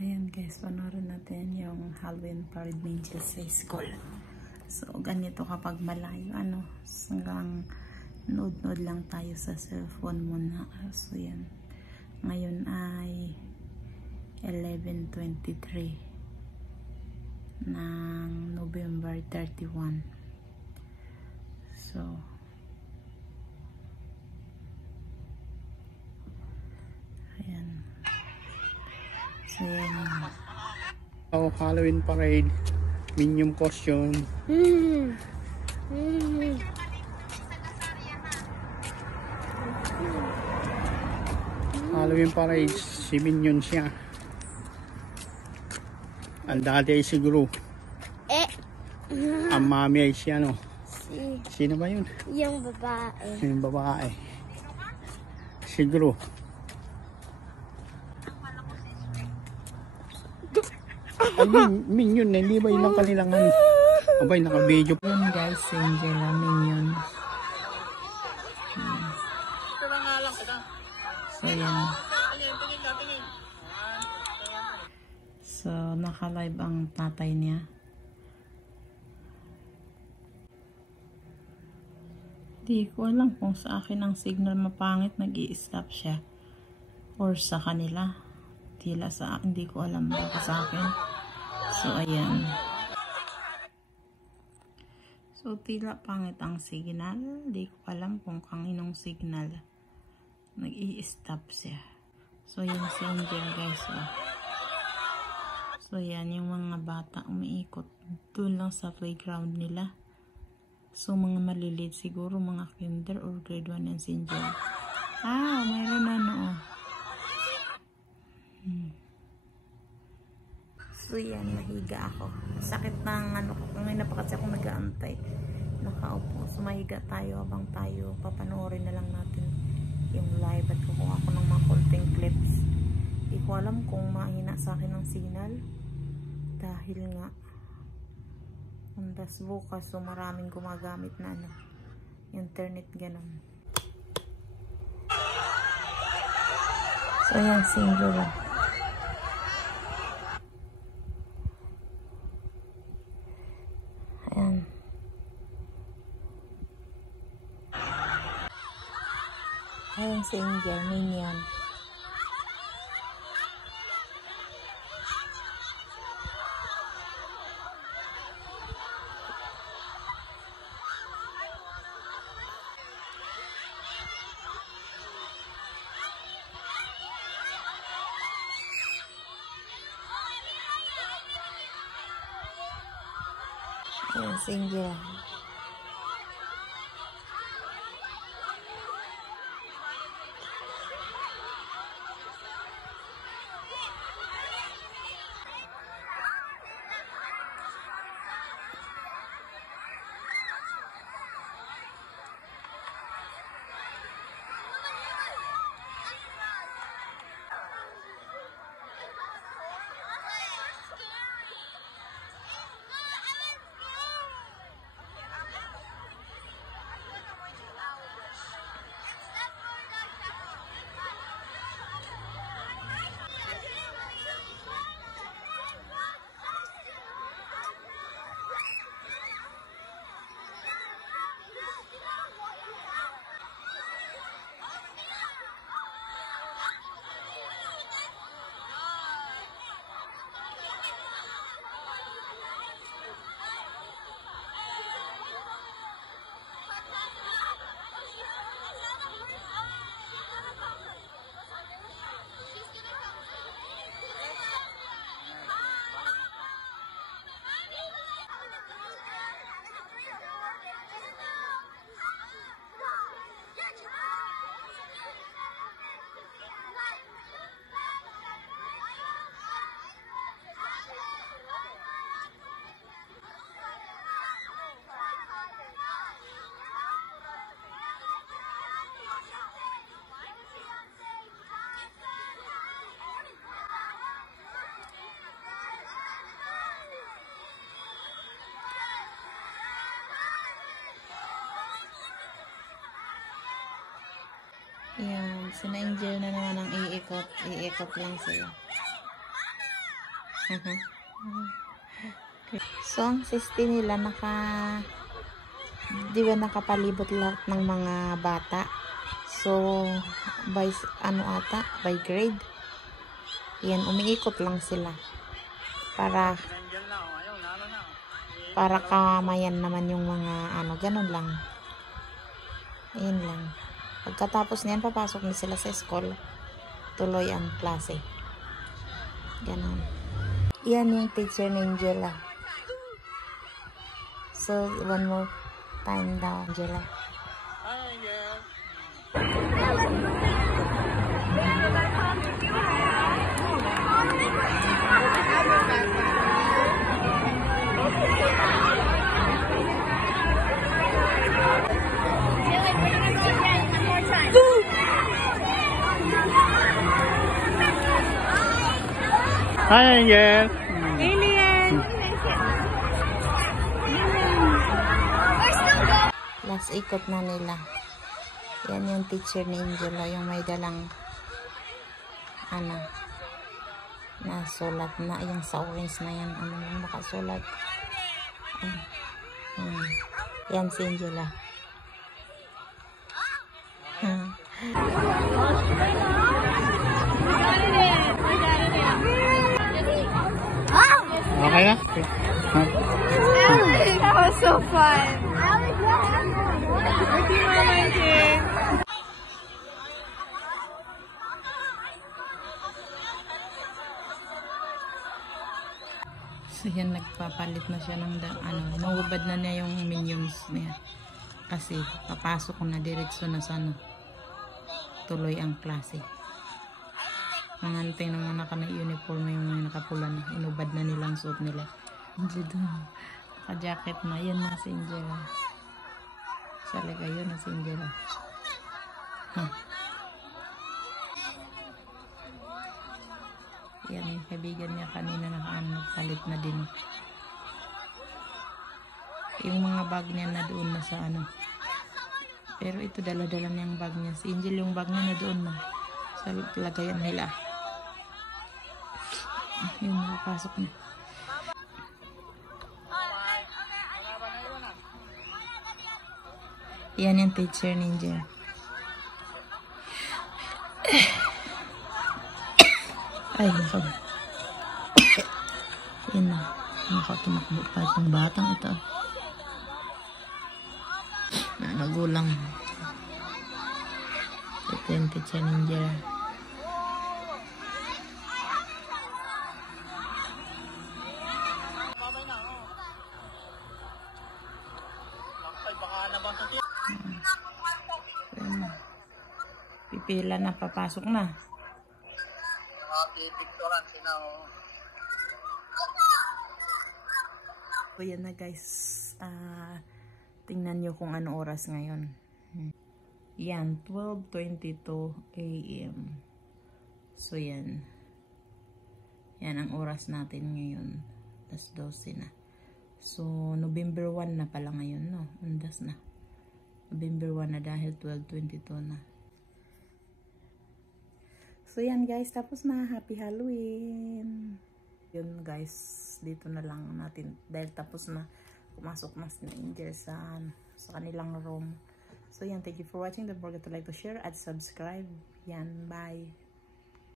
Ayan guys, panoorin natin yung Halloween Parade Angel sa school. So, ganito kapag malayo, hanggang nood-nood lang tayo sa cellphone muna. So, yan. Ngayon ay 11:23 ng November 31. So, ayan. So, yan. Oh, Halloween Parade. Minion costume. Halloween Parade. Si Minion siya. Ang dati ay si Gru. Ang mami ay si ano. Sino ba yun? Yung babae. Yung babae. Si Gru. Ay, Minion na. Hindi ba yun ang kanilang ano? Abay, naka-video. Yun guys, Angela Minion. So, yan. So, naka-live ang tatay niya. Di ko alam kung sa akin ang signal mapangit, nag-i-stop siya. Or sa kanila. Tila sa akin, di ko alam baka sa akin. So, ayan. So, tila pangit ang signal. Di ko alam kung kaninong signal. Nag-i-stop siya. So, yan si Angel guys. Oh. So, yan yung mga bata umiikot. Doon lang sa playground nila. So, mga maliliit siguro, mga kinder or grade 1 yan si Angel. Ah, mayroon na oh. So, yan, nahiga ako. Sakit ng ngayon na pa kasi ako nag-aantay. Nakaupo. So, mahiga tayo habang tayo papanoorin na lang natin yung live at kukuha ako ng mga konting clips. Di ko alam kung mahina sa akin ang signal dahil nga undas bukas, so maraming gumagamit na internet, ganun. So yan, singular. Ayan. Ayan si Angel Minion. Ayan si Angel. Ayan, sina Angel na naman ang iikot. Iikot lang sila. So, ang sisti nila di ba nakapalibot lahat ng mga bata. So, by by grade. Yan, umiikot lang sila. Para kamayan naman yung mga ganun lang. Ayan lang. Pagkatapos niyan, papasok na sila sa school. Tuloy ang klase. Ganun. Yan yung teacher ni Angela. So, one more time daw, Angela. Hi, girl. Hi, Angel. Alien! Last ikot na nila. Yan yung teacher ni Angelo, yung may dalang nasulat na yung sa orange na yan. Ano yung nakasulat? Yan si Angela. Okay na? That was so fun. Okay, Mama Jane. So yan, nagpapalit na siya ng nahubad na niya yung minions niya. Kasi papasok ko na diretso na sa tuloy ang klase. Mangantay ng mga naka-uniform yung mga nakapula na. Inubad na nilang suit nila. Hindi doon. Naka-jacket na. Yan na si Angela. Salaga yun na si Angela. Yan yung kaibigan niya kanina nagpalit na din. Yung mga bag niya na doon na sa Pero ito dala-dala niya yung bag niya. Si Angel yung bag niya na doon na. Sa lagayan nila. Yun, nakapasok na. Yan yung teacher ninja. Ay, nako. Yan na. Nakatumakbo pa itong batang ito. Nagulang. Ito yung teacher ninja. Pipila na, papasok na. So yan na guys, tingnan nyo kung ano oras ngayon. Yan, 12:22 AM. So yan. Yan ang oras natin ngayon. Tas 12 na. So November 1 na pala ngayon, no? Undas na. November 1 na dahil 12:22 na. So yan guys, tapos na. Happy Halloween! Yun guys, dito na lang natin. Dahil tapos na, pumasok na si Angel sa kanilang room. So yan, thank you for watching. Don't forget to like, to share, at subscribe. Yan, bye!